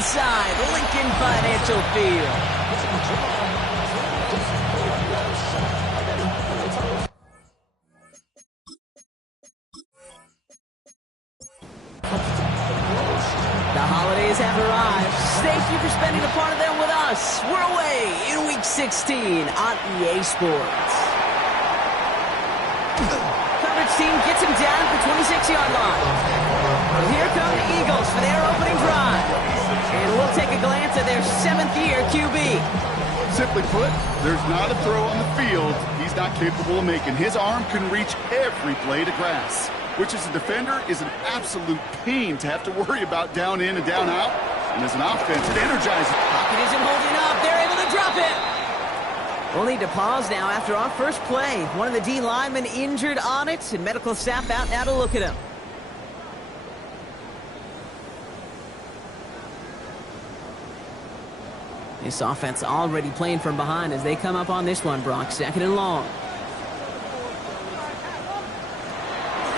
inside Lincoln Financial Field. The holidays have arrived. Thank you for spending a part of them with us. We're away in Week 16 on EA Sports. Coverage team gets him down at the 26-yard line. And here come the Eagles for their opening drive. And we'll take a glance at their 7th-year QB. Simply put, there's not a throw on the field he's not capable of making. His arm can reach every blade of grass, which as a defender is an absolute pain to have to worry about down in and down out. And as an offense, it energizes. Pocket isn't holding up. They're able to drop it. We'll need to pause now after our first play. One of the D linemen injured on it, and medical staff out now to look at him. This offense already playing from behind as they come up on this one, Brock. 2nd and long.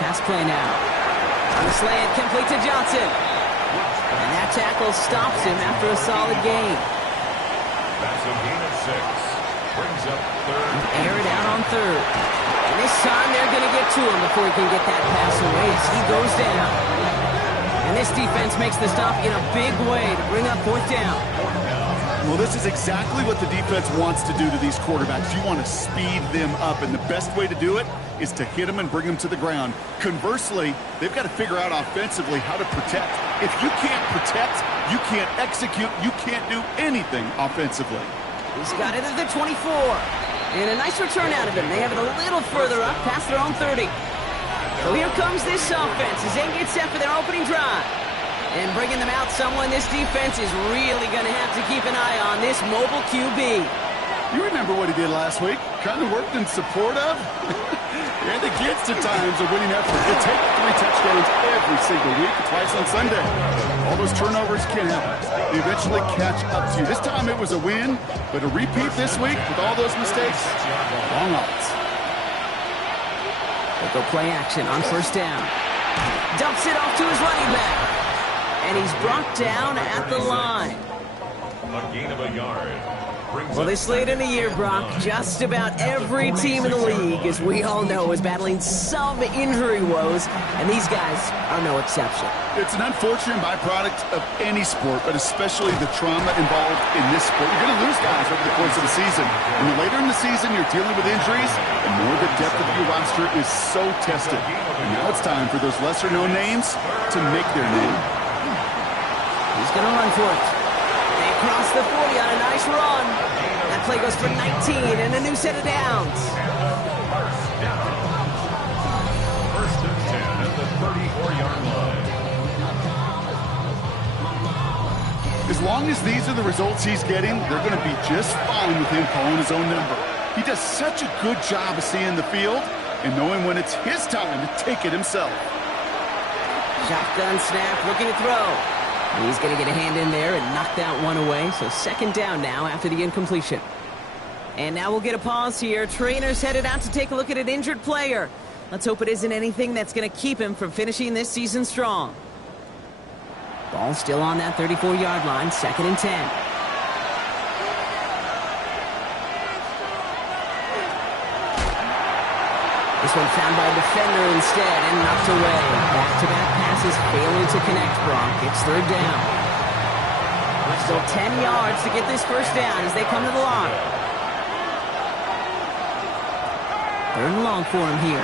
Pass play now. On the slant, complete to Johnson. And that tackle stops him after a solid gain. That's a gain of 6. Brings up 3rd. Air it out on 3rd. And this time they're going to get to him before he can get that pass away as he goes down. And this defense makes the stop in a big way to bring up 4th down. Well, this is exactly what the defense wants to do to these quarterbacks. You want to speed them up, and the best way to do it is to hit them and bring them to the ground. Conversely, they've got to figure out offensively how to protect. If you can't protect, you can't execute, you can't do anything offensively. He's got it at the 24. And a nice return out of him. They have it a little further up past their own 30. So here comes this offense as they get set for their opening drive. And bringing them out someone this defense is really going to have to keep an eye on, this mobile QB. You remember what he did last week? Kind of worked in support of? And against at times a winning effort. He'll take 3 touchdowns every single week, twice on Sunday. All those turnovers can happen. They eventually catch up to you. This time it was a win, but a repeat this week with all those mistakes, long odds. They'll go play action on 1st down. Dumps it off to his running back. And he's brought down at the line. A gain of a yard. Well, this late in the year, Brock, just about every team in the league, as we all know, is battling some injury woes, and these guys are no exception. It's an unfortunate byproduct of any sport, but especially the trauma involved in this sport. You're going to lose guys over the course of the season. And the later in the season you're dealing with injuries, the more the depth of your roster is so tested. And now it's time for those lesser-known names to make their name. He's going to run for it. They cross the 40 on a nice run. That play goes for 19 and a new set of downs. First and 10 at the 34-yard line. As long as these are the results he's getting, they're going to be just fine with him calling his own number. He does such a good job of seeing the field and knowing when it's his time to take it himself. Shotgun snap, looking to throw. He's going to get a hand in there and knock that one away. So 2nd down now after the incompletion. And now we'll get a pause here. Trainer's headed out to take a look at an injured player. Let's hope it isn't anything that's going to keep him from finishing this season strong. Ball still on that 34-yard line, 2nd and 10. This one found by a defender instead and knocked away. Back-to-back passes failing to connect, Brock. It's 3rd down. Still 10 yards to get this 1st down as they come to the line. 3rd and long for him here.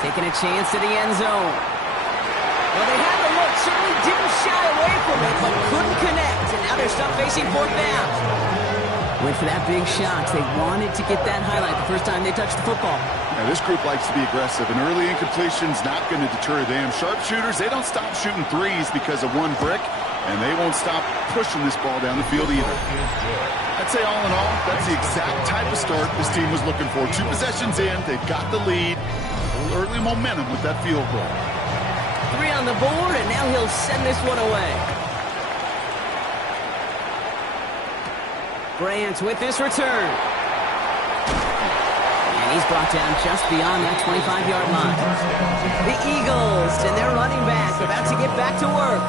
Taking a chance to the end zone. Well, they had the look, certainly didn't shy away from it, but couldn't connect. And now they're stuck facing 4th down. Went for that big shot. They wanted to get that highlight the first time they touched the football. Now, this group likes to be aggressive, and early incompletion's not going to deter them. Sharpshooters, they don't stop shooting threes because of one brick, and they won't stop pushing this ball down the field either. I'd say all in all, that's the exact type of start this team was looking for. 2 possessions in, they've got the lead. A little early momentum with that field goal. 3 on the board, and now he'll send this one away. Bryant with this return. And he's brought down just beyond that 25-yard line. The Eagles and their running back about to get back to work.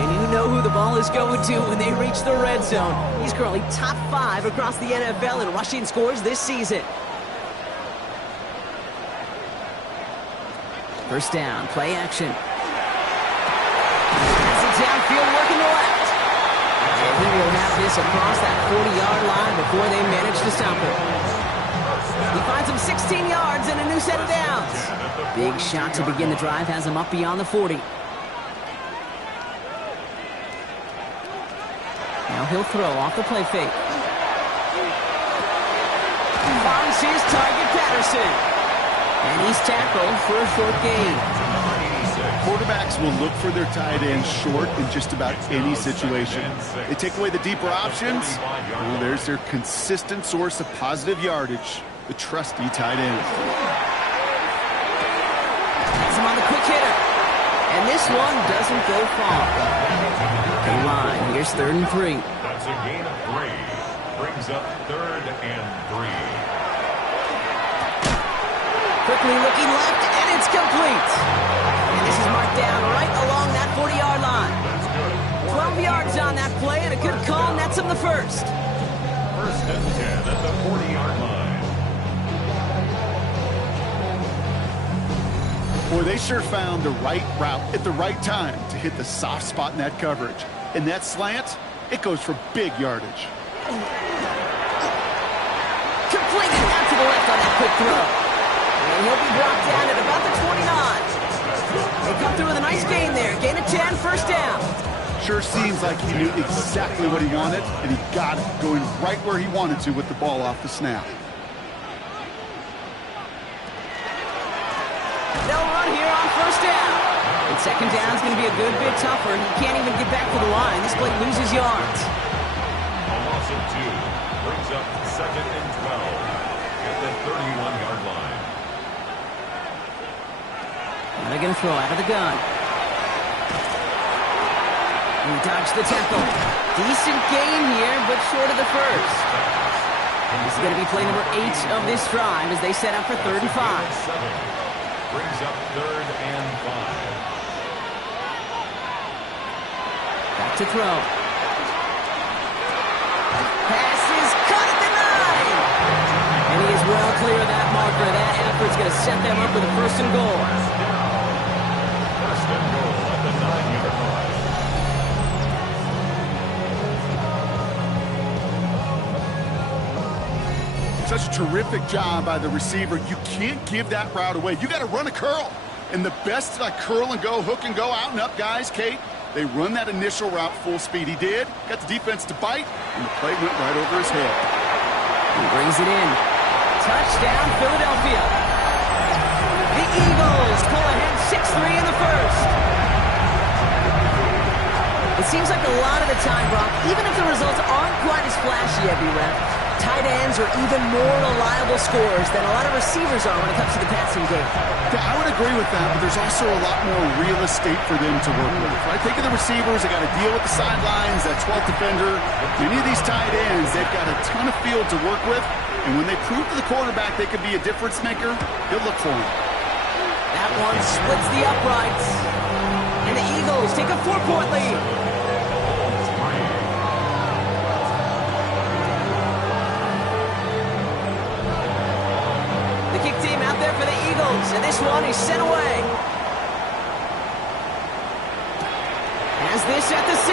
And you know who the ball Bell is going to when they reach the red zone. He's currently top 5 across the NFL in rushing scores this season. First down, play action. That's it downfield, working the left. And he will have this across that 40-yard line before they manage to stop him. He finds him 16 yards and a new set of downs. Big shot to begin the drive has him up beyond the 40. Now he'll throw off the play fake. Finds his target, Patterson. And he's tackled for a short gain. Quarterbacks will look for their tight end short in just about any situation. They take away the deeper options. Well, there's their consistent source of positive yardage, the trusty tight end. Has him on the quick hitter. And this one doesn't go far. Okay, line. Here's 3rd and 3. That's a gain of 3. Brings up 3rd and 3. Quickly looking left, and it's complete. And this is marked down right along that 40-yard line. 12 yards on that play, and a good call nets him the first. 1st and 10 at the 40-yard line. Boy, they sure found the right route at the right time to hit the soft spot in that coverage. And that slant, it goes for big yardage. Completed out to the left on that quick throw. And he'll be brought down at about the 29. They come through with a nice gain there. Gain of 10, first down. Sure seems like he knew exactly what he wanted, and he got it going right where he wanted to with the ball off the snap. They'll run here on first down. And second down is going to be a good bit tougher. He can't even get back to the line. This play loses yards. A loss of 2. Brings up 2nd and 12 at the 31-yard line. Now they're going to throw out of the gun. He dodged the tackle. Decent gain here, but short of the first. This is going to be play number 8 of this drive as they set up for 3rd and 5. Brings up 3rd and 5. Back to throw. Pass is cut at the 9. And he is well clear of that marker. That effort's going to set them up with a 1st and goal. 1st and goal at the 9-yard line. Such a terrific job by the receiver. You can't give that route away. You got to run a curl. And the best like curl and go, hook and go, out and up guys, Kate, they run that initial route full speed. He did. Got the defense to bite, and the play went right over his head. He brings it in. Touchdown, Philadelphia. The Eagles pull ahead 6-3 in the first. It seems like a lot of the time, Brock, even if the results aren't quite as flashy every rep, tight ends are even more reliable scorers than a lot of receivers are when it comes to the passing game. Yeah, I would agree with that, but there's also a lot more real estate for them to work with. Right? Think of the receivers. They got to deal with the sidelines, that 12th defender. Many of these tight ends, they've got a ton of field to work with, and when they prove to the quarterback they could be a difference maker, he'll look for him. That one splits the uprights, and the Eagles take a 4-point lead. For the Eagles, and this one is sent away. Has this at the 6.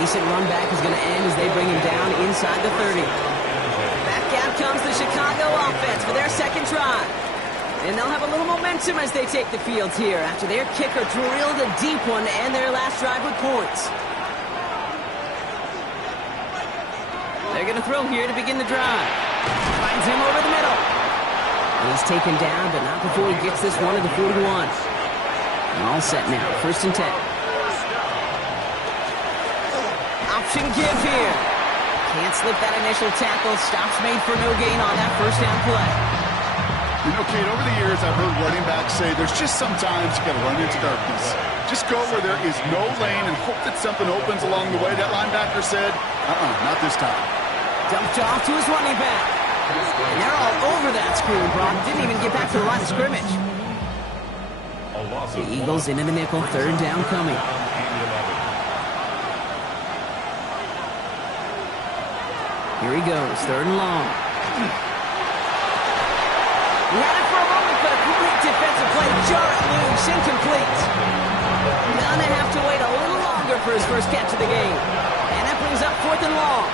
Decent run back is going to end as they bring him down inside the 30. Back out comes the Chicago offense for their second drive. And they'll have a little momentum as they take the field here after their kicker drilled a deep one to end their last drive with points. They're going to throw here to begin the drive. Finds him over the middle. He's taken down, but not before he gets this one to the 41. And all set now. 1st and 10. Option give here. Can't slip that initial tackle. Stops made for no gain on that first down play. You know, Kate, over the years I've heard running backs say there's just sometimes you got to run into darkness. Just go where there is no lane and hope that something opens along the way. That linebacker said, not this time. Dumped off to his running back. And they're all over that screen, Brock. Didn't even get back to the line of scrimmage. The Eagles into the nickel. 3rd down coming. Here he goes, 3rd and long. He had it for a moment, but a great defensive play. Jar it loose, incomplete. Gonna have to wait a little longer for his first catch of the game. And that brings up 4th and long.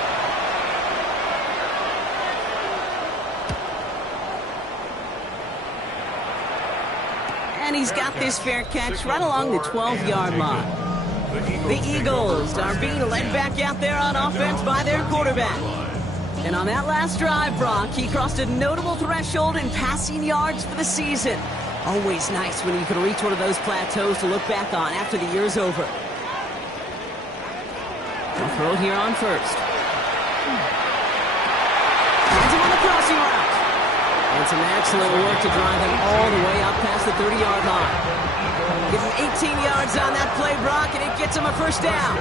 And he's got this fair catch right along the 12-yard line. The Eagles are being led back out there on offense by their quarterback. And on that last drive, Brock, he crossed a notable threshold in passing yards for the season. Always nice when you can reach one of those plateaus to look back on after the year's over. They'll throw it here on 1st. Hands him on the crossing route. And some excellent work to drive him all the way up past the 30-yard line. Give him 18 yards on that play, Brock, and it gets him a first down.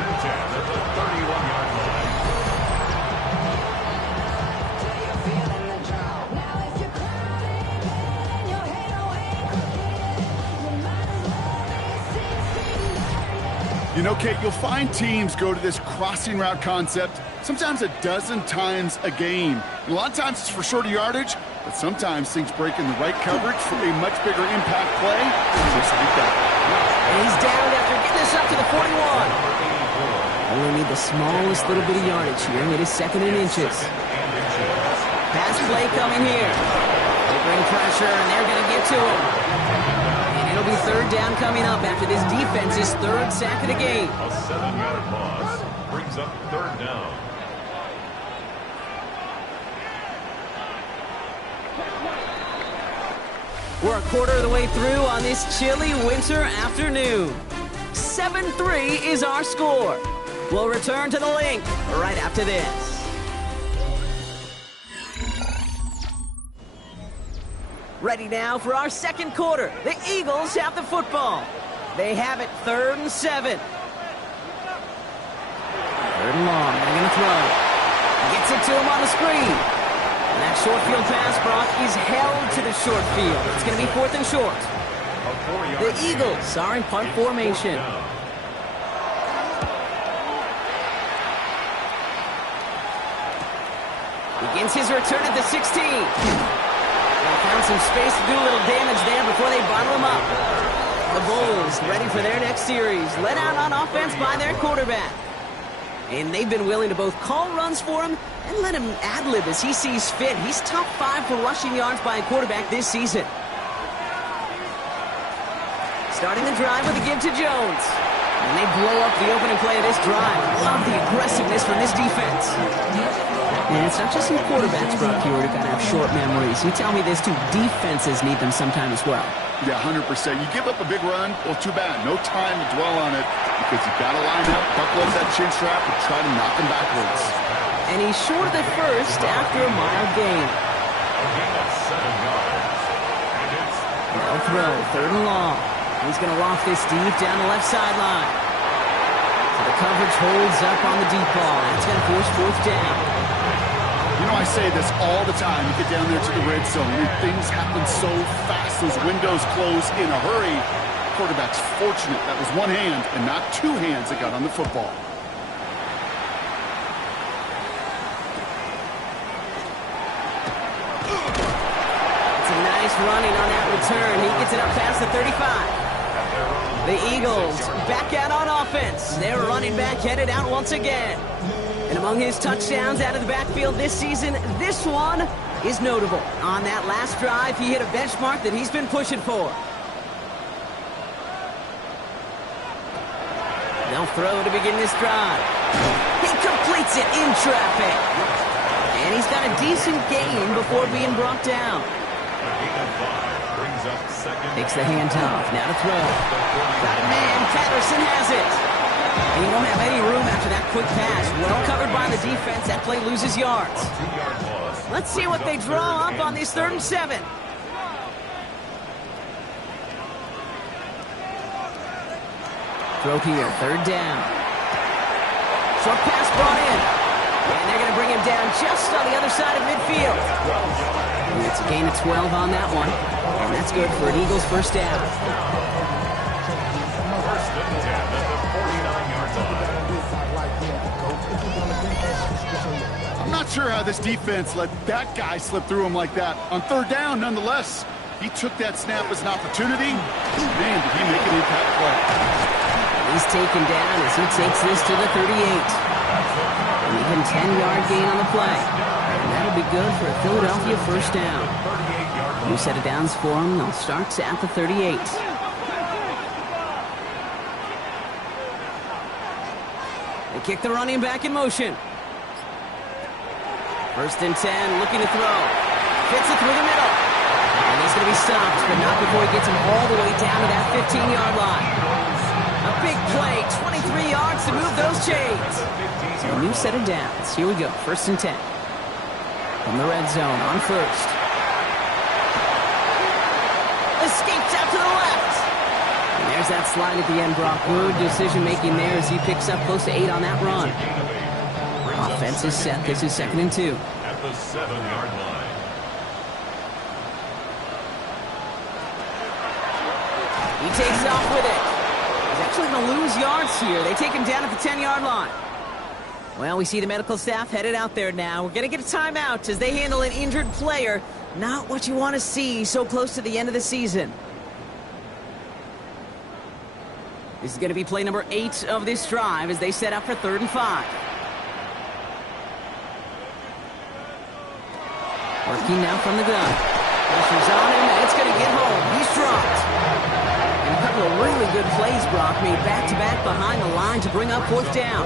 You know, Kate, you'll find teams go to this crossing route concept sometimes a dozen times a game. A lot of times it's for shorter yardage, but sometimes things break in the right coverage for a much bigger impact play, just like that. And he's down after getting this up to the 41. Only need the smallest little bit of yardage here. It is 2nd and inches. Pass play coming here. They bring pressure, and they're going to get to him. And it'll be 3rd down coming up after this defense's 3rd sack of the game. A 7-yard loss brings up 3rd down. We're a quarter of the way through on this chilly winter afternoon. 7-3 is our score. We'll return to the link right after this. Ready now for our 2nd quarter. The Eagles have the football. They have it 3rd and 7. 3rd and long. They're going to throw. Gets it to him on the screen. And that short field pass, Brock, is held to the short field. It's going to be 4th and short. The Eagles are in punt formation. Begins his return at the 16. They found some space to do a little damage there before they bottle him up. The Bulls ready for their next series. Led out on offense by their quarterback. And they've been willing to both call runs for him and let him ad-lib as he sees fit. He's top 5 for rushing yards by a quarterback this season. Starting the drive with a give to Jones. And they blow up the opening play of this drive. Love the aggressiveness from this defense. And it's not just some quarterbacks, Brock Huard, who got to have short memories. You tell me this too, defenses need them sometime as well. Yeah, 100%. You give up a big run, well, too bad. No time to dwell on it because you've got to line up, buckle up that chin strap, and try to knock him backwards. And he's short of the first after a mild gain. They'll throw, 3rd and long. He's going to loft this deep down the left sideline. So the coverage holds up on the deep ball. That's going to force 4th down. You know, I say this all the time. You get down there to the red zone, and things happen so fast. Those windows close in a hurry. Quarterback's fortunate that was one hand and not 2 hands that got on the football. It's a nice running on that return. He gets it up past the 35. The Eagles back out on offense. Their running back headed out once again. And among his touchdowns out of the backfield this season, this one is notable. On that last drive, he hit a benchmark that he's been pushing for. They'll throw to begin this drive. He completes it in traffic. And he's got a decent gain before being brought down. Takes the handoff. Now to throw. Got a man. Patterson has it. And he won't have any room after that quick pass. Well covered by the defense. That play loses yards. Let's see what they draw up on this 3rd and 7. Throw here, 3rd down. Short pass brought in. And they're going to bring him down just on the other side of midfield. And it's a gain of 12 on that one. And that's good for an Eagles first down. I'm not sure how this defense let that guy slip through him like that. On third down, nonetheless, he took that snap as an opportunity. Man, did he make an impact play. He's taken down as he takes this to the 38. An even 10-yard gain on the play. And that'll be good for a Philadelphia first down. New set of downs for him. They'll start at the 38. They kick the running back in motion. First and 10, looking to throw. Fits it through the middle. And he's going to be stopped, but not before he gets him all the way down to that 15-yard line. A big play, 23 yards to move those chains. So a new set of downs. Here we go, first and 10. From the red zone on first. Escapes out to the left. And there's that slide at the end, Brock. Good decision-making there as he picks up close to 8 on that run. Offense is set. This is 2nd and 2. At the 7-yard line. He takes off with it. He's actually going to lose yards here. They take him down at the 10-yard line. Well, we see the medical staff headed out there now. We're going to get a timeout as they handle an injured player. Not what you want to see so close to the end of the season. This is going to be play number 8 of this drive as they set up for 3rd and 5. Working now from the gun. Pressure's on him, and it's going to get home. He's dropped. And a couple of really good plays, Brock, made back-to-back behind the line to bring up 4th down.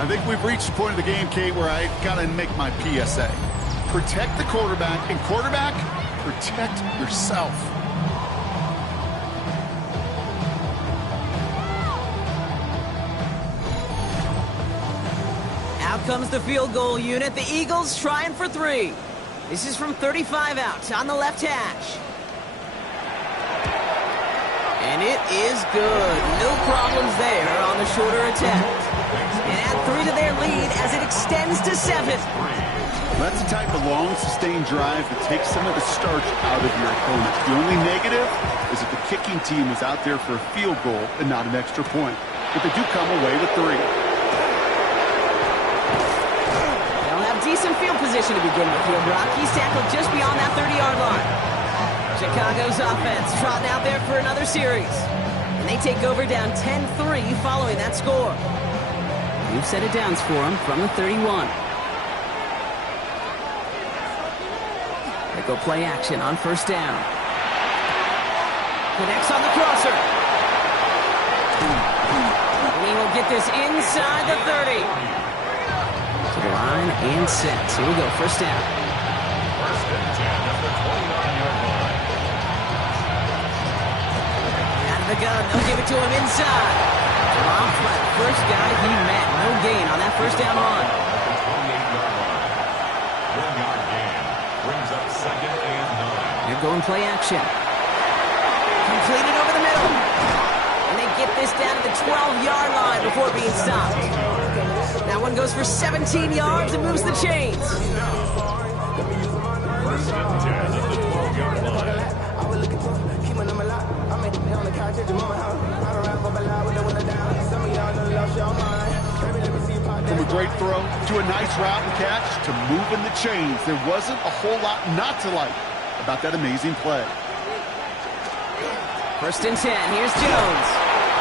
I think we've reached the point of the game, Kate, where I got to make my PSA. Protect the quarterback, and quarterback, protect yourself. Out comes the field goal unit. The Eagles trying for 3. This is from 35 out on the left hash. And it is good. No problems there on the shorter attempt. And add 3 to their lead as it extends to 7. That's the type of long, sustained drive that takes some of the starch out of your opponent. The only negative is that the kicking team is out there for a field goal and not an extra point. But they do come away with 3. Decent field position to begin with here, Brock. He's tackled just beyond that 30-yard line. Chicago's offense trotting out there for another series. And they take over down 10-3 following that score. New set of downs for him from the 31. They go play action on first down. Connects on the crosser. And he will get this inside the 30. To the line and set. Here we go, first down. First and 10 at the 29-yard line. Out of the gun, they'll give it to him inside. Off by the first guy he met. No gain on that first down run. At the 28-yard line. 1-yard gain. Brings up 2nd and 9. They're going play action. Completed over the middle. And they get this down to the 12-yard line before being stopped. That one goes for 17 yards and moves the chains. First and 10 at the 12-yard line. From a great throw to a nice route and catch to moving the chains, there wasn't a whole lot not to like about that amazing play. First and 10. Here's Jones.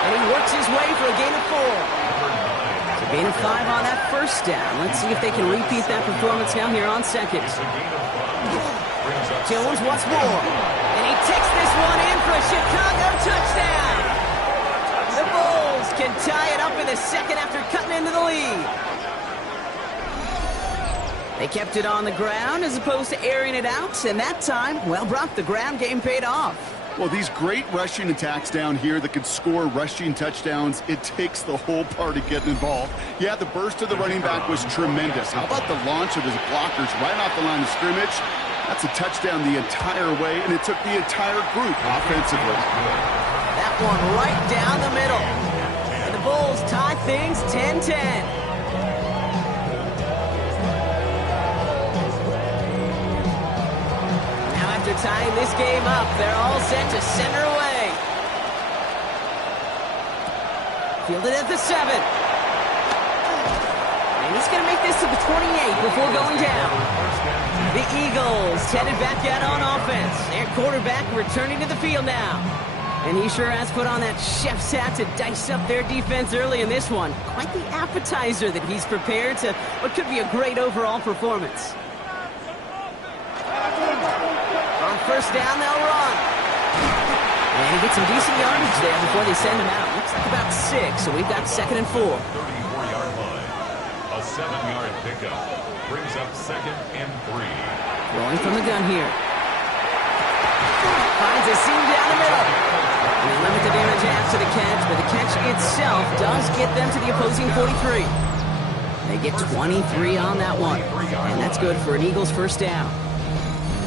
And he works his way for a gain of 4. Gain of 5 on that first down. Let's see if they can repeat that performance now here on second. Jones once more. And he takes this one in for a Chicago touchdown. The Bulls can tie it up in the second after cutting into the lead. They kept it on the ground as opposed to airing it out. And that time, well, Brock, the ground game paid off. Well, these great rushing attacks down here that can score rushing touchdowns, it takes the whole party getting involved. Yeah, the burst of the running back was tremendous. How about the launch of his blockers right off the line of scrimmage? That's a touchdown the entire way, and it took the entire group offensively. That one right down the middle. And the Bulls tie things 10-10. Tying this game up, they're all set to send her away. Fielded at the 7. And he's going to make this to the 28 before going down. The Eagles headed back out on offense. Their quarterback returning to the field now. And he sure has put on that chef's hat to dice up their defense early in this one. Quite the appetizer that he's prepared to what could be a great overall performance. On first down, they'll run. And he gets some decent yardage there before they send him out. Looks like about 6, so we've got 2nd and 4. 34-yard line. A 7-yard pickup brings up 2nd and 3. Throwing from the gun here. Finds a seam down the middle. And they limit the damage after the catch, but the catch itself does get them to the opposing 43. They get 23 on that one. And that's good for an Eagles first down.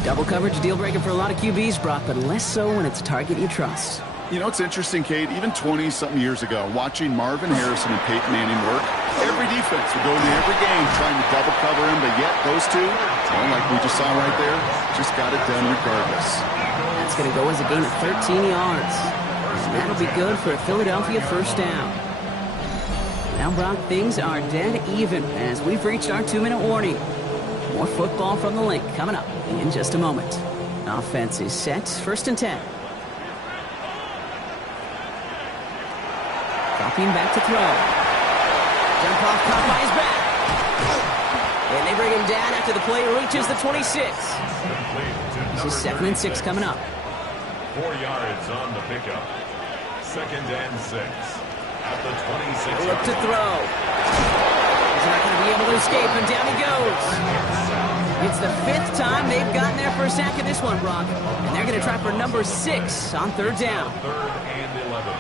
Double coverage, deal breaker for a lot of QBs, Brock, but less so when it's a target you trust. You know, it's interesting, Kate, even 20-something years ago, watching Marvin Harrison and Peyton Manning work, every defense would go into every game trying to double cover him, but yet those two, well, like we just saw right there, just got it done regardless. That's going to go as a gain of 13 yards. And that'll be good for a Philadelphia first down. Now, Brock, things are dead even as we've reached our 2-minute warning. More football from the Link coming up in just a moment. Offense is set, 1st and 10. Dropping back to throw. Jump off, caught by his back. And they bring him down after the play reaches the 26. This is 2nd and 6 coming up. 4 yards on the pickup. 2nd and 6. At the 26. Look to throw. He's not going to be able to escape, and down he goes. It's the 5th time they've gotten their first sack of this one, Brock. And they're going to try for number 6 on 3rd down. 3rd and 11.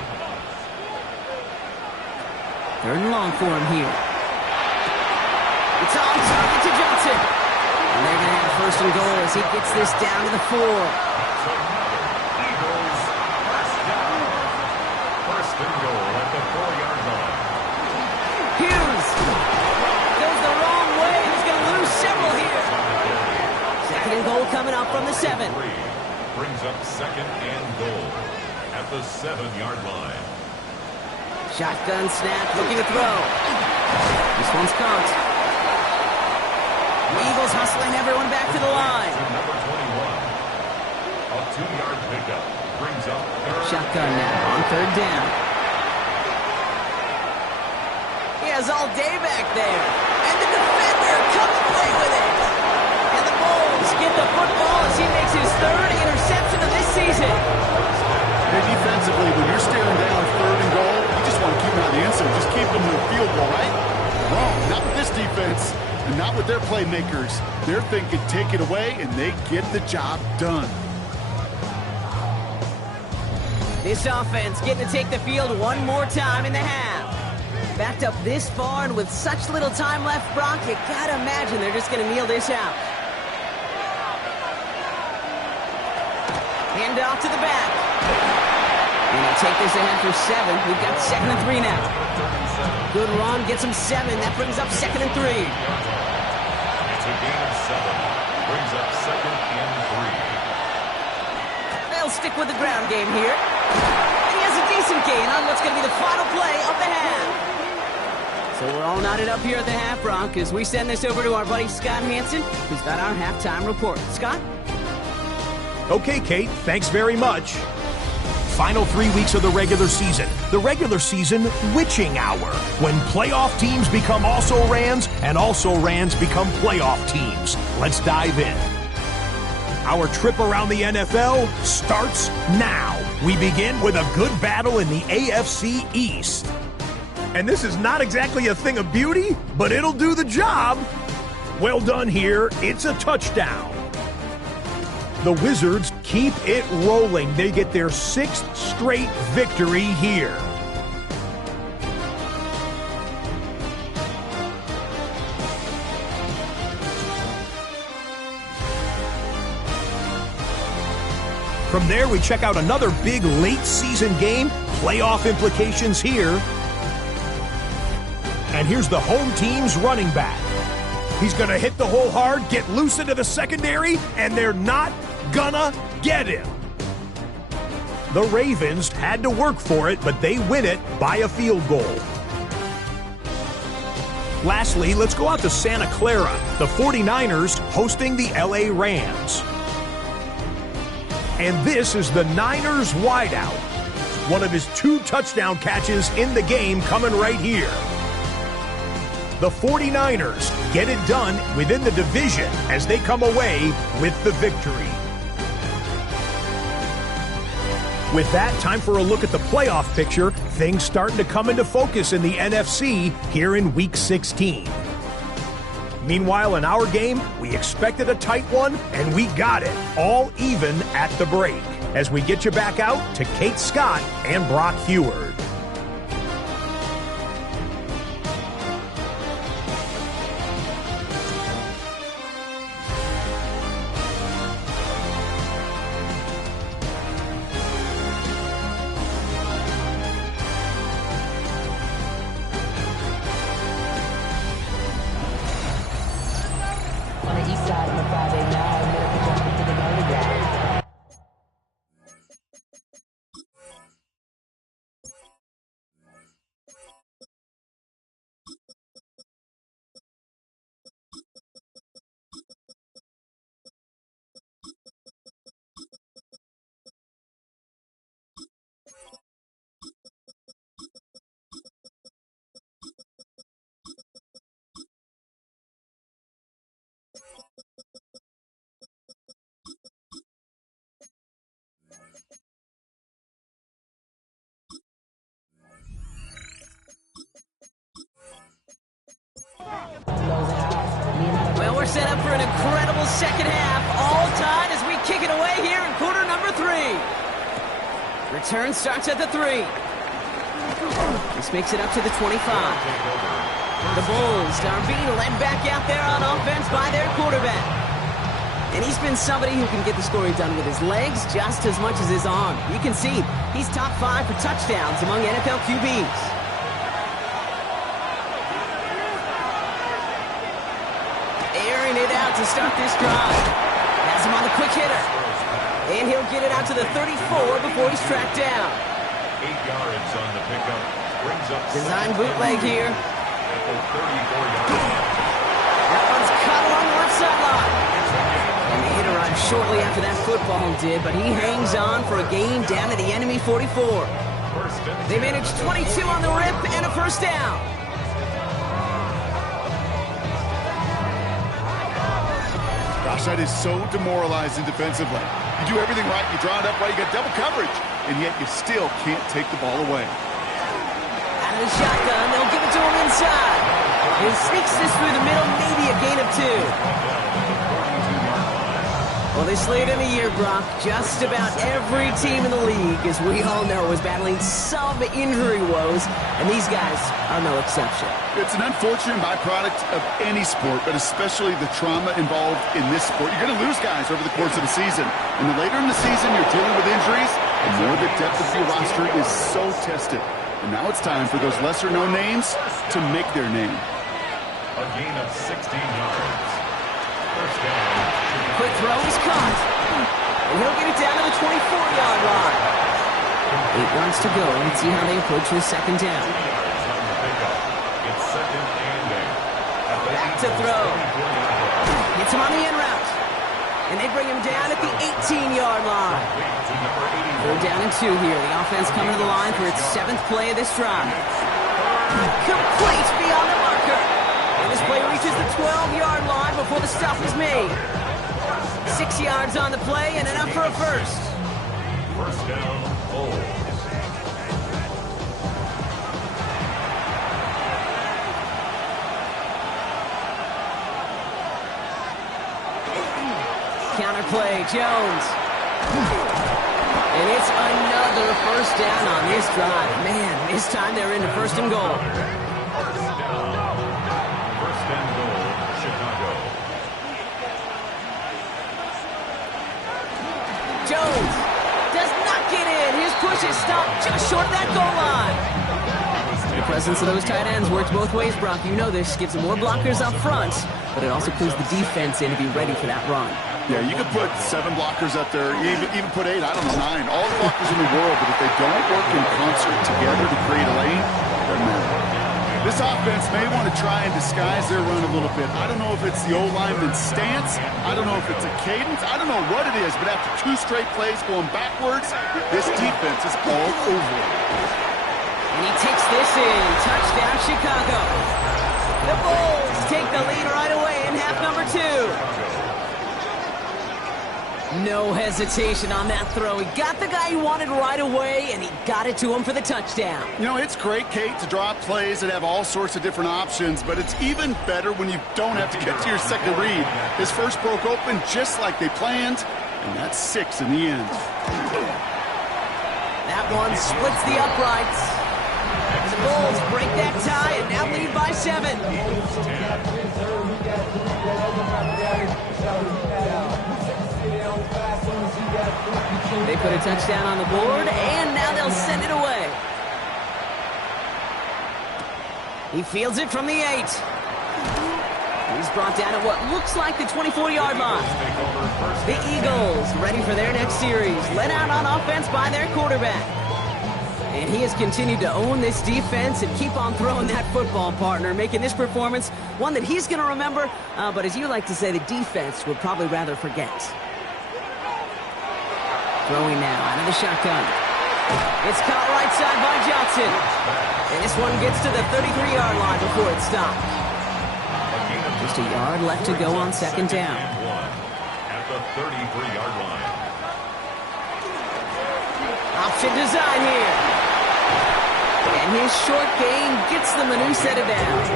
3rd and long for him here. It's on target to Johnson. And they're going to have 1st and goal as he gets this down to the 4. So Eagles first down. 1st and goal at the 4-yard line. Hughes goes the wrong way. He's going to lose several here. 2nd and goal coming up from the 7. Brings up 2nd and goal at the 7-yard line. Shotgun snap, looking to throw. This one's caught. The Eagles hustling everyone back to the line. Number 21. A 2-yard pickup brings up 3rd. Shotgun now on 3rd down. He has all day back there. And the defender comes away with it. And the Bulls get the football as he makes his 3rd interception of this season. And defensively, when you're staring down 3rd and goal, you just want to keep them out of the end zone. Just keep them to a field goal, right? Wrong. Not with this defense and not with their playmakers. They're thinking take it away, and they get the job done. This offense getting to take the field one more time in the half. Backed up this far and with such little time left, Brock, you gotta imagine they're just gonna kneel this out. Hand off to the back. And they'll take this ahead for 7. We've got 2nd and 3 now. Good run, gets him 7. That brings up 2nd and 3. It's a gain of 7. Brings up 2nd and 3. They'll stick with the ground game here. And he has a decent gain on what's going to be the final play of the half. So we're all knotted up here at the half, Brock, as we send this over to our buddy Scott Hansen, who's got our halftime report. Scott? Okay, Kate, thanks very much. Final 3 weeks of the regular season. The regular season witching hour, when playoff teams become also-rans and also-rans become playoff teams. Let's dive in. Our trip around the NFL starts now. We begin with a good battle in the AFC East. And this is not exactly a thing of beauty, but it'll do the job. Well done here. It's a touchdown. The Wizards keep it rolling. They get their 6th straight victory here. From there, we check out another big late-season game. Playoff implications here. And here's the home team's running back. He's going to hit the hole hard, get loose into the secondary, and they're not gonna get him. The Ravens had to work for it, but they win it by a field goal. Lastly, let's go out to Santa Clara, the 49ers hosting the LA Rams. And this is the Niners wideout. One of his 2 touchdown catches in the game coming right here. The 49ers get it done within the division as they come away with the victory. With that, time for a look at the playoff picture. Things starting to come into focus in the NFC here in Week 16. Meanwhile, in our game, we expected a tight one, and we got it, all even at the break. As we get you back out to Kate Scott and Brock Heward. Well, we're set up for an incredible second half. All tied as we kick it away here in quarter number 3. Return starts at the 3. This makes it up to the 25. The Bulls are being led back out there on offense by their quarterback. And he's been somebody who can get the scoring done with his legs just as much as his arm. You can see he's top 5 for touchdowns among NFL QBs. Airing it out to start this drive. Has him on the quick hitter. And he'll get it out to the 34 before he's tracked down. 8 yards on the pickup. Brings up Design bootleg here. at the 34-yard line. That one's cut along the left sideline. And the hit arrived shortly after that football did, but he hangs on for a gain down to the enemy 44. They managed 22 on the rip and a first down. Gosh, that is so demoralizing defensively. You do everything right, you draw it up right, you get double coverage, and yet you still can't take the ball away. Out of the shotgun, they'll give it to him inside. He sneaks this through the middle, maybe a gain of 2. Well, this late in the year, Brock, just about every team in the league, as we all know, is battling some injury woes, and these guys are no exception. It's an unfortunate byproduct of any sport, but especially the trauma involved in this sport. You're going to lose guys over the course of the season. And the later in the season you're dealing with injuries, the more the depth of your roster is so tested. And now it's time for those lesser-known names to make their name. A gain of 16 yards. First down. Quick throw is caught. And he'll get it down to the 24-yard line. 8 yards to go. Let's see how they approach this second down. 2 yards on the pickup. It's second and 8. Back to throw. Hits him on the in route. And they bring him down at the 18-yard line. They're down and 2 here. The offense coming to the line for its 7th play of this drive. Complete beyond the marker. And this play reaches the 12-yard line before the stop is made. 6 yards on the play and enough for a first. First down, Bulls. Counter play, Jones. And it's another first down on this drive. Man, this time they're into first and goal. First down. First and goal, Chicago. Jones does not get in. His push is stopped just short of that goal line. The presence of those tight ends works both ways, Brock. You know this. Gives them more blockers up front, but it also clues the defense in to be ready for that run. Yeah, you could put 7 blockers up there, even put 8, I don't know, 9. All the blockers in the world, but if they don't work in concert together to create a lane, it doesn't matter. This offense may want to try and disguise their run a little bit. I don't know if it's the O-lineman's stance. I don't know if it's a cadence. I don't know what it is, but after 2 straight plays going backwards, this defense is all over it. And he takes this in. Touchdown, Chicago. The Bulls take the lead right away in half number 2. No hesitation on that throw. He got the guy he wanted right away, and he got it to him for the touchdown. You know, it's great, Kate, to draw up plays that have all sorts of different options, but it's even better when you don't have to get to your second read. His first broke open just like they planned, and that's 6 in the end. That one splits the uprights. The Bulls break that tie and now lead by 7. They put a touchdown on the board, and now they'll send it away. He fields it from the 8. He's brought down at what looks like the 24-yard line. The Eagles ready for their next series, led out on offense by their quarterback. And he has continued to own this defense and keep on throwing that football, partner, making this performance one that he's going to remember, but as you like to say, the defense would probably rather forget. Throwing now out of the shotgun. It's caught right side by Johnson. And this one gets to the 33-yard line before it's stopped. Just a yard left to go on second down. At the 33-yard line. Option design here. And his short gain gets them a new set of downs.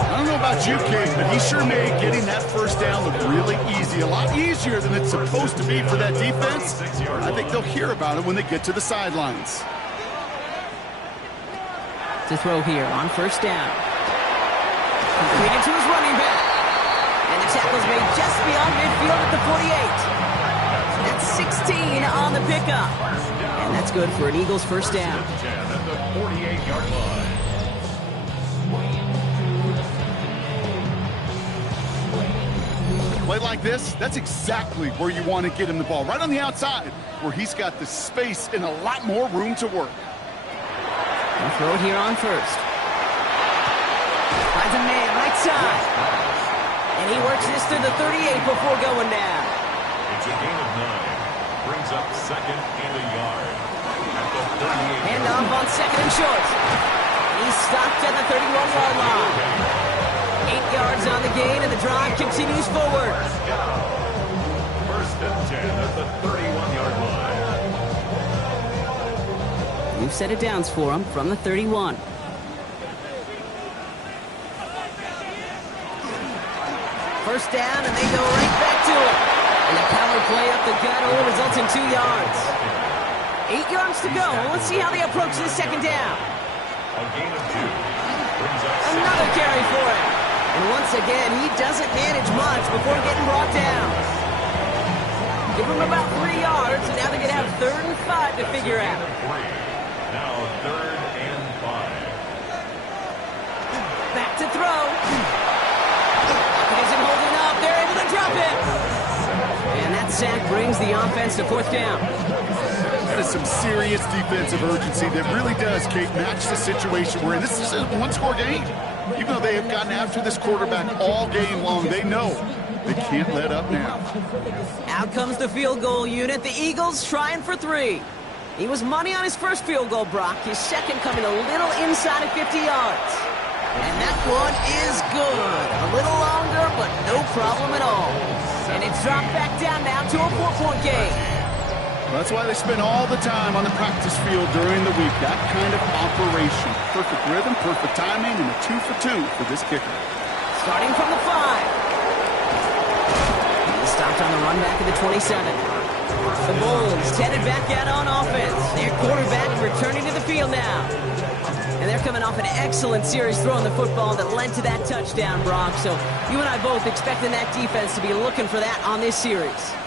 I don't know about you, Kate, but he sure made getting that first down look really easy. A lot easier than it's supposed to be for that defense. I think they'll hear about it when they get to the sidelines. To throw here on first down. Completed to his running back. And the tackle's made just beyond midfield at the 48. That's 16 on the pickup. And that's good for an Eagles first down. At the 48-yard line. Play like this, that's exactly where you want to get him the ball. Right on the outside, where he's got the space and a lot more room to work. They'll throw it here on first. Finds a man right side. And he works this to the 38 before going down. It's a gain of 9. Brings up second and a yard. At the 38. Hand off on second and short. He's stopped at the 31-yard line. 8 yards on the gain, and the drive continues forward. First and 10 at the 31-yard line. New set of downs for him from the 31. First down, and they go right back to it. And the power play up the gut only results in 2 yards. 8 yards to go. Let's see how they approach this second down. A gain of 2. Brings up Another carry for him. And once again, he doesn't manage much before getting brought down. Give him about 3 yards, and now they're going to have 3rd and 5 to figure out. Now 3rd and 5. Back to throw. He isn't holding up. They're able to drop it. And that sack brings the offense to 4th down. That is some serious defensive urgency that really does, Kate, match the situation we're in. This is a one-score game. Even though they have gotten after this quarterback all game long, they know they can't let up now. Out comes the field goal unit. The Eagles trying for 3. He was money on his first field goal, Brock. His second coming a little inside of 50 yards. And that one is good. A little longer, but no problem at all. And it's dropped back down now to a 4-point game. That's why they spend all the time on the practice field during the week. That kind of operation. Perfect rhythm, perfect timing, and a 2 for 2 for this kicker. Starting from the 5. He stopped on the run back at the 27. The Bulls headed back out on offense. Their quarterback returning to the field now. And they're coming off an excellent series throwing the football that led to that touchdown, Brock. So you and I both expecting that defense to be looking for that on this series.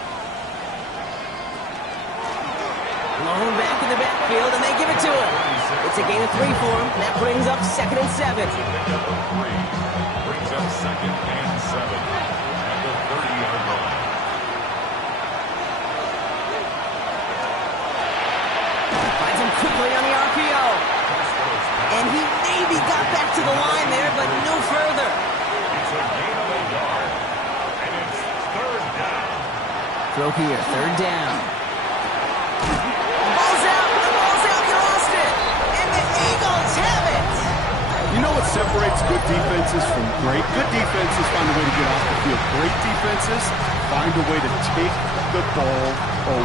Lone back in the backfield, and they give it to him. It's a gain of 3 for him. That brings up 2nd and 7. Brings up 2nd and 7 at the 30-yard line. Finds him quickly on the RPO. And he maybe got that Throw here, third down. Ball's out, you lost it. And the Eagles have it. You know what separates good defenses from great? Good defenses find a way to get off the field. Great defenses find a way to take the ball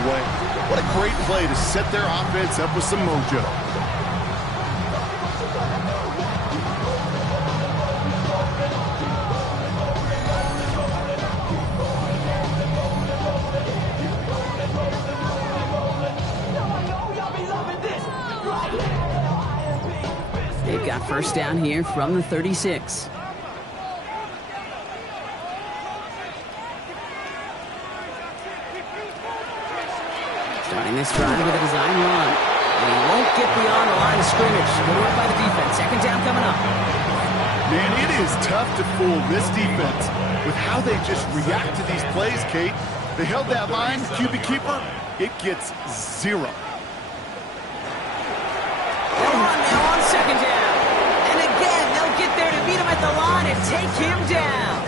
away. What a great play to set their offense up with some mojo. They've got first down here from the 36. Starting this drive with a design run. And he won't get beyond the line of scrimmage. Good work by the defense. Second down coming up. Man, it is tough to fool this defense with how they just react to these plays, Kate. They held that line, QB keeper, it gets 0. They'll run now on second down. And again, they'll get there to meet him at the line and take him down.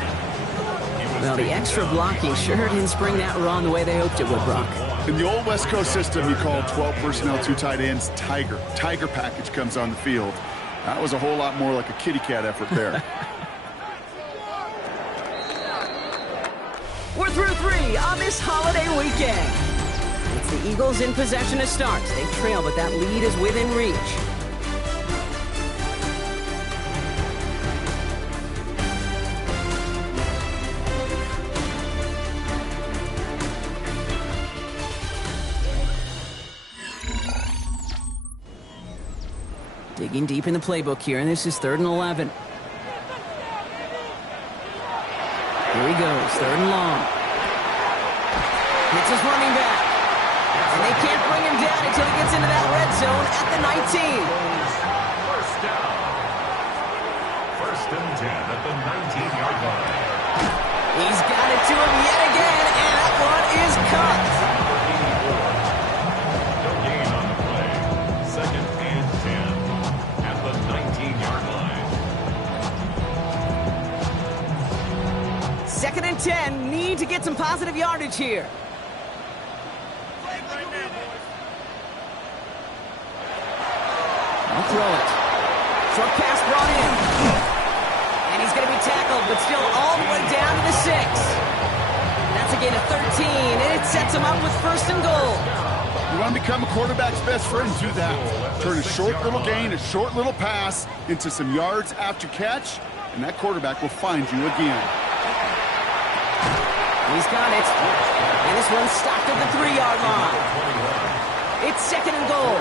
Well, the extra blocking sure didn't spring that run the way they hoped it would, Brock. In the old West Coast system, you call 12 personnel, 2 tight ends, Tiger. Tiger package comes on the field. That was a whole lot more like a kitty cat effort there. We're through 3 on this holiday weekend. It's the Eagles in possession to start. They trail, but that lead is within reach. Digging deep in the playbook here, and this is 3rd and 11. Here he goes, 3rd and long. Hits his running back. And they can't bring him down until he gets into that red zone at the 19. First down. 1st and 10 at the 19-yard line. He's got it to him yet again, and that one is cut. No gain on the play. 2nd and 10 at the 19-yard line. 2nd and 10, need to get some positive yardage here. I'll throw it. Short pass brought in. And he's going to be tackled, but still all the way down to the 6. That's a gain of 13, and it sets him up with 1st and goal. You want to become a quarterback's best friend, do that. Turn a short little gain, a short little pass into some yards after catch, and that quarterback will find you again. He's got it. And this one's stopped at the 3-yard line. It's 2nd and goal.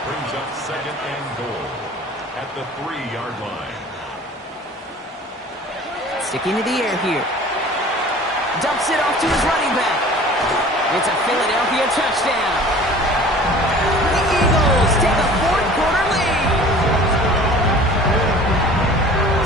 Brings up 2nd and goal at the 3-yard line. Sticking to the air here. Dumps it off to his running back. It's a Philadelphia touchdown. The Eagles take a 4th-quarter lead.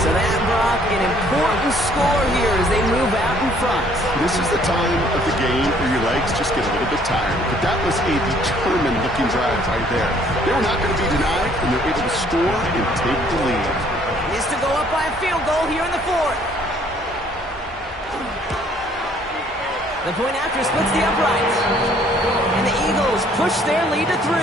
So that brought an important score here as they move out in front. This is the time of the game where your legs just get a little bit tired. But that was a determined-looking drive right there. They were not going to be denied, and they're able to score and take the lead. Is to go up by a field goal here in the 4th. The point after splits the uprights. And the Eagles push their lead to 3.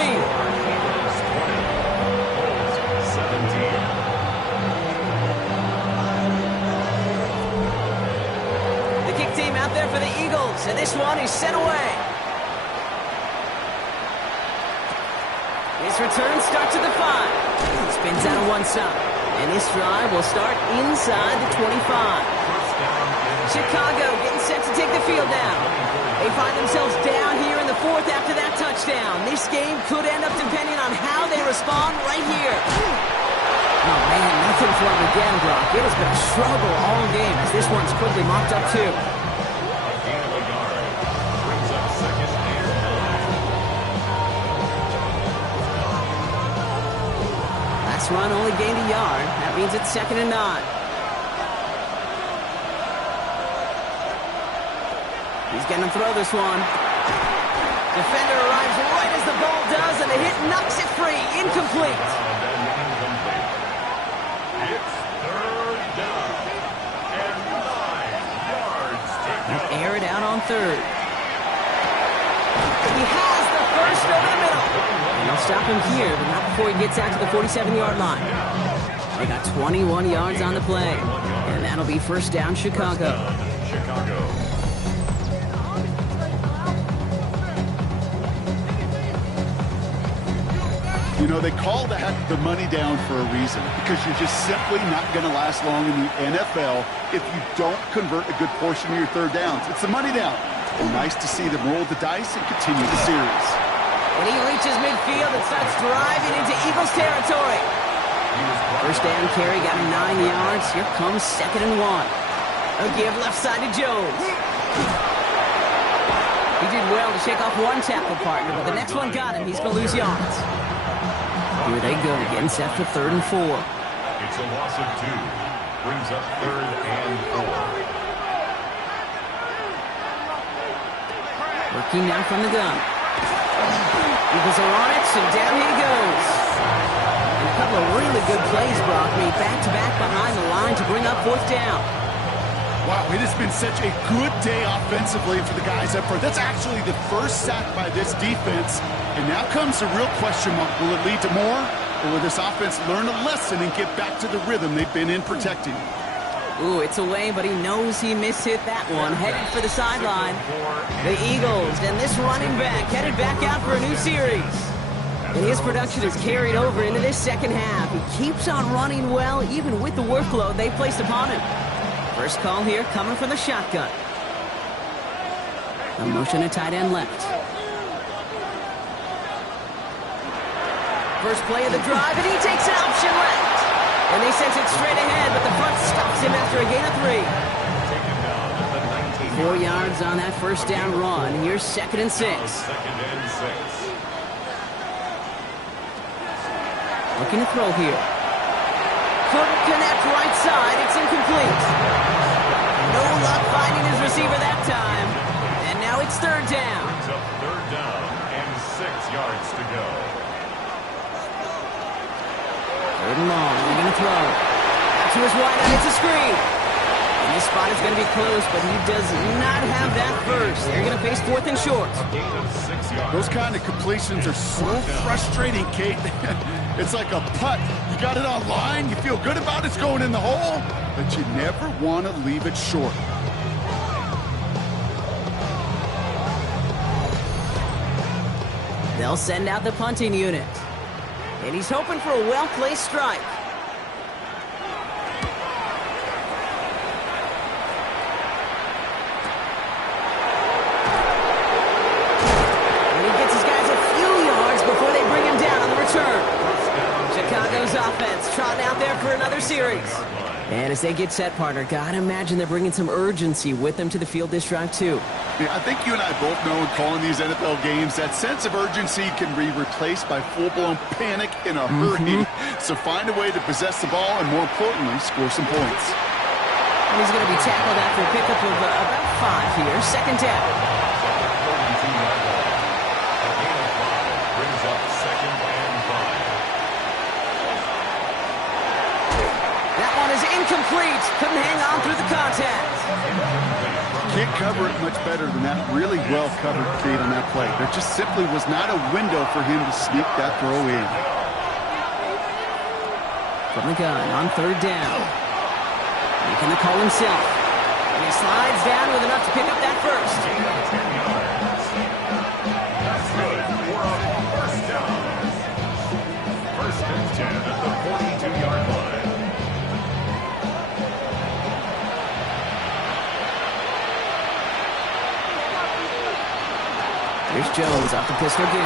17. The kick team out there for the Eagles, and this one is sent away. This return starts at the 5. Spins out on one side. And this drive will start inside the 25. Chicago getting set to take the field now. They find themselves down here in the 4th after that touchdown. This game could end up depending on how they respond right here. Oh, man, nothing for him again, Brock. It has been a struggle all game as this one's quickly mopped up, too. Gain of a yard. Brings up 2nd and 9. Last run only gained a yard. That means it's 2nd and 9. He's going to throw this one. Defender arrives right as the ball does, and the hit knocks it free. Incomplete. It's 3rd down and 9 yards. Air it out on 3rd. stop him here, but not before he gets out to the 47-yard line. They got 21 yards on the play, and that'll be first down, Chicago. You know, they call that the money down for a reason, because you're just simply not going to last long in the NFL if you don't convert a good portion of your third downs. It's the money down. And nice to see them roll the dice and continue the series. And he reaches midfield and starts driving into Eagles territory. First down carry, got him 9 yards. Here comes 2nd and 1. A give left side to Jones. He did well to shake off one tackle partner, but the next one got him. He's going to lose yards. Here they go, getting set for 3rd and 4. It's a loss of 2. Brings up 3rd and 4. Working now from the gun. Eagles are on it, so down he goes. And a couple of really good plays, Brock, made back-to-back behind the line to bring up 4th down. Wow, it has been such a good day offensively for the guys up front. That's actually the first sack by this defense. And now comes the real question mark. Will it lead to more? Or will this offense learn a lesson and get back to the rhythm they've been in protecting? Ooh, it's away, but he knows he mishit that one. Headed for the sideline. The Eagles and this running back headed back out for a new series. And his production is carried over into this second half. He keeps on running well, even with the workload they placed upon him. First call here coming from the shotgun. A motion to tight end left. First play of the drive, and he takes an option left. And they sent it straight ahead, but the front stops him after a gain of 3. 4 yards on that first down run. Here's 2nd and 6. Looking to throw here. Couldn't connect right side. It's incomplete. No luck finding his receiver that time. And now it's 3rd down. Brings up 3rd down and 6 yards to go. 3rd and long. They're going to throw. Out to his wide out. It's a screen. And this spot is going to be close, but he does not have that first. They're going to face 4th and short. Gain of 6 yards. Those kind of completions are so frustrating, Kate. It's like a putt. You got it on line, you feel good about it's going in the hole, but you never want to leave it short. They'll send out the punting unit. And he's hoping for a well-placed strike. And he gets his guys a few yards before they bring him down on the return. Chicago's offense trotting out there for another series. And as they get set, partner, gotta imagine they're bringing some urgency with them to the field this drive, too. Yeah, I think you and I both know in calling these NFL games that sense of urgency can be replaced by full-blown panic in a hurry. So find a way to possess the ball and, more importantly, score some points. And he's going to be tackled after a pickup of about 5 here. 2nd down. Brings up 2nd and 5. That one is incomplete. Couldn't hang on through the contact. Can't cover it much better than that. Really well covered, Kate, on that play. There just simply was not a window for him to sneak that throw in. From the gun on 3rd down. Making the call himself. And he slides down with enough to pick up that first. Gain of 10 yards. That's good for a first down. 1st and 10 at the 42-yard line. Here's Jones off the pistol give.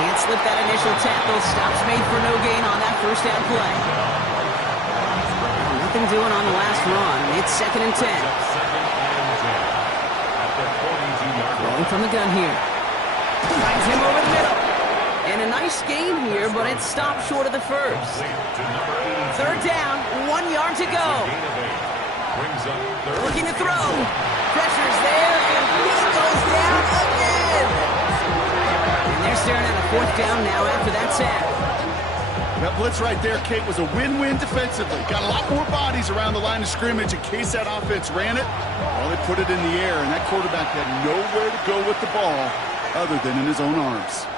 Can't slip that initial tackle. Stops made for no gain on that first down play. Nothing doing on the last run. It's 2nd and 10. Rolling from the gun here. Finds him over the middle. And a nice gain here, but it stopped short of the first. 3rd down, 1 yard to go. Looking to throw. Pressure's there, and he goes down again. And they're staring at a 4th down now after that sack. That blitz right there, Kate, was a win-win defensively. Got a lot more bodies around the line of scrimmage in case that offense ran it. Well, they put it in the air, and that quarterback had nowhere to go with the ball other than in his own arms.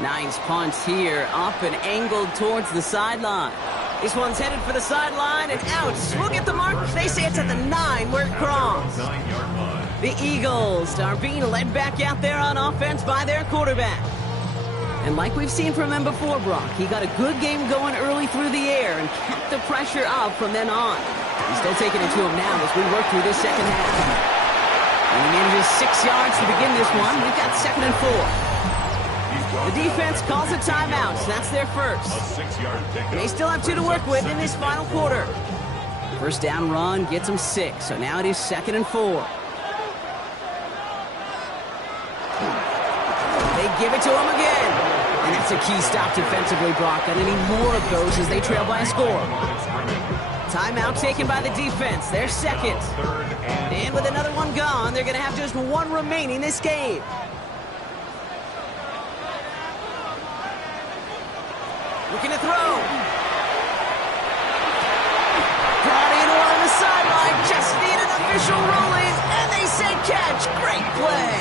Nice punt here, up and angled towards the sideline. This one's headed for the sideline and out. We'll get the mark. They say it's at the 9 where it crossed. 9-yard line. The Eagles are being led back out there on offense by their quarterback. And like we've seen from him before, Brock, he got a good game going early through the air and kept the pressure up from then on. He's still taking it to him now as we work through this second half. And he manages 6 yards to begin this one. We've got 2nd and 4. The defense calls a timeout. That's their first. A 6-yard pickup. They still have 2 to work with in this final quarter. First down run gets them 6. So now it is 2nd and 4. They give it to him again. And that's a key stop defensively, Brock. And any more of those as they trail by a score. Timeout taken by the defense. They're second. And with another one gone, they're going to have just 1 remaining this game. Looking to throw. Guardian on the sideline. Just need an official ruling. And they say catch. Great play.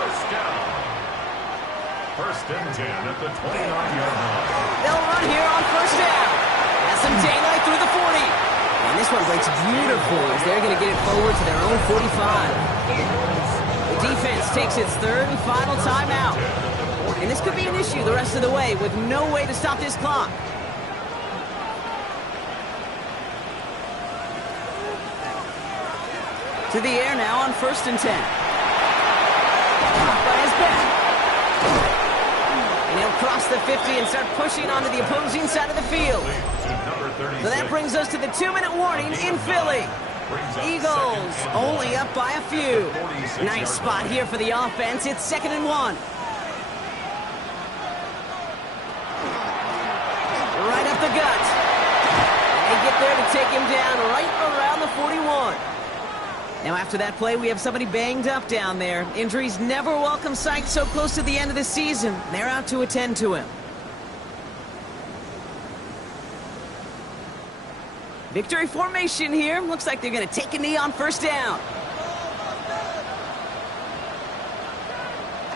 First down. First and 10 at the 29-yard line. They'll run here on first down. That's some daylight through the 40. And this one breaks beautiful as they're going to get it forward to their own 45. The defense takes its 3rd and final timeout. And this could be an issue the rest of the way with no way to stop this clock. To the air now on 1st and 10. Caught by his back. And he'll cross the 50 and start pushing onto the opposing side of the field. So that brings us to the 2-minute warning in Philly. Eagles only up by a few. Nice spot here for the offense. It's 2nd and 1. Right up the gut. They get there to take him down right around the 41. Now after that play, we have somebody banged up down there. Injuries never welcome sight so close to the end of the season. They're out to attend to him. Victory formation here. Looks like they're going to take a knee on first down.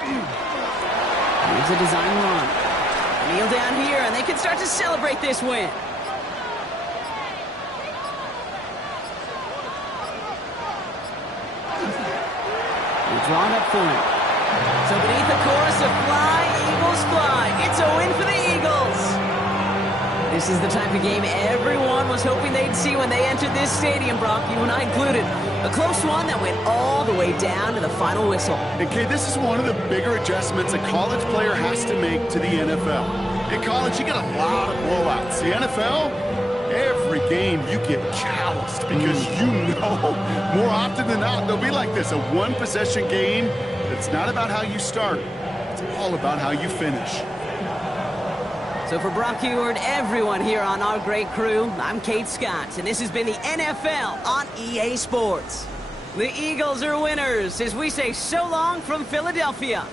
Here's a design run. Kneel down here, and they can start to celebrate this win. We're drawn up for him. So beneath the chorus of Fly, Eagles Fly, it's a win for the Eagles. This is the type of game everyone was hoping they'd see when they entered this stadium, Brock, you and I included. A close one that went all the way down to the final whistle. And Kay, this is one of the bigger adjustments a college player has to make to the NFL. In college, you get a lot of blowouts. The NFL, every game you get calloused because you know more often than not they'll be like this, a one-possession game. It's not about how you start. It's all about how you finish. So for Brock Huard, everyone here on our great crew, I'm Kate Scott, and this has been the NFL on EA Sports. The Eagles are winners as we say so long from Philadelphia.